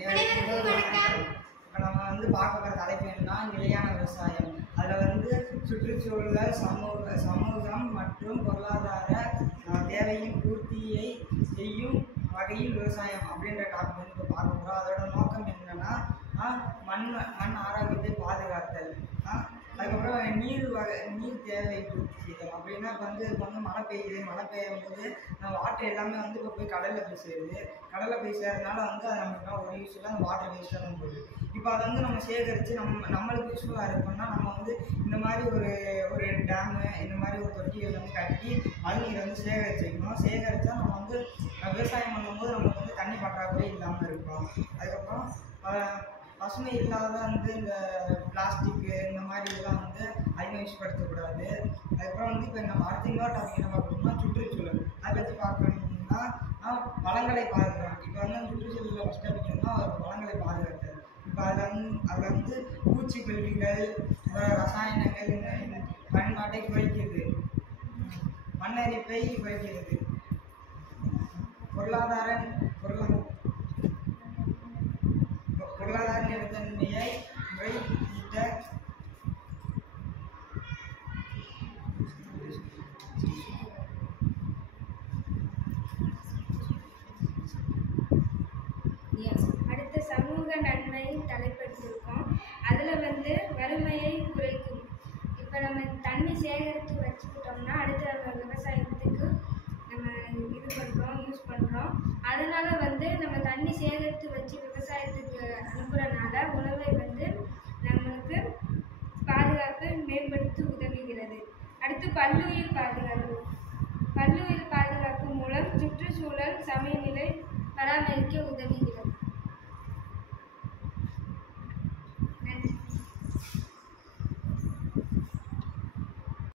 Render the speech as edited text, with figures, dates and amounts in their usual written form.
இப்போ நம்ம வந்து பார்க்க போகிற தலைப்பு என்னன்னா நிலையான விவசாயம். அதில் சுற்றுச்சூழல், சமூகம் மற்றும் பொருளாதார தேவையின் பூர்த்தியை செய்யும் வகையில் விவசாயம் அப்படின்ற டாபிக் இப்போ பார்க்க போகிறோம். அதோட நோக்கம் என்னன்னா மண் ஆரோக்கியத்தை பாதுகாத்தல், அதுக்கப்புறம் நீர் தேவை பூர்த்தி செய்தல். அப்படின்னா இப்போ மழை பெய்யும் போது வாட்டர் எல்லாமே இப்போ போய் கடலில் போய் சேருது. கடலில் போய் சேர்றதுனால அது நமக்கு ஒரு யூஸ் இல்லை, அந்த வாட்டர் வேஸ்ட்டாக தான் போகுது. இப்போ அதை நம்ம சேகரித்து நம்மளுக்கு யூஸ்ஃபுல்லாக இருக்குன்னா நம்ம இந்த மாதிரி ஒரு டேமு, இந்த மாதிரி ஒரு தொட்டிகள் கட்டி மழைநீரை சேகரித்து வைக்கணும். சேகரித்தா நம்ம விவசாயம் பண்ணும்போது நமக்கு தண்ணி பற்றாக்குறை இல்லாமல் இருக்கும். அதுக்கப்புறம் பசுமை இல்லாத இந்த பிளாஸ்டிக்கு இந்த மாதிரி இதெல்லாம் அதிகமாக யூஸ் படுத்தக்கூடாது. அதுக்கப்புறம் இப்போ நம்ம அடுத்த இன்னொரு டாபிக் என்ன பார்க்கணும்னா சுற்றுச்சூழல். அதை பற்றி பார்க்கணும்னா வளங்களை பாதுகாக்கணும். இப்போ சுற்றுச்சூழலில் ஃபஸ்ட் டாபிக்னா வளங்களை பாதுகாத்தல். இப்போ அதில் பூச்சிக்கொல்லிகள், ரசாயனங்கள் பயன்பாட்டை குறைக்கிறது, மண்ணரிப்பை குறைக்கிறது, பொருளாதார நிலைத்தன்மையை முறையிட்ட அடுத்த சமூக நன்மை தலைப்படுத்திருக்கோம். அதில் வறுமையை குறைக்கும். இப்போ நம்ம தண்ணி சேகரித்து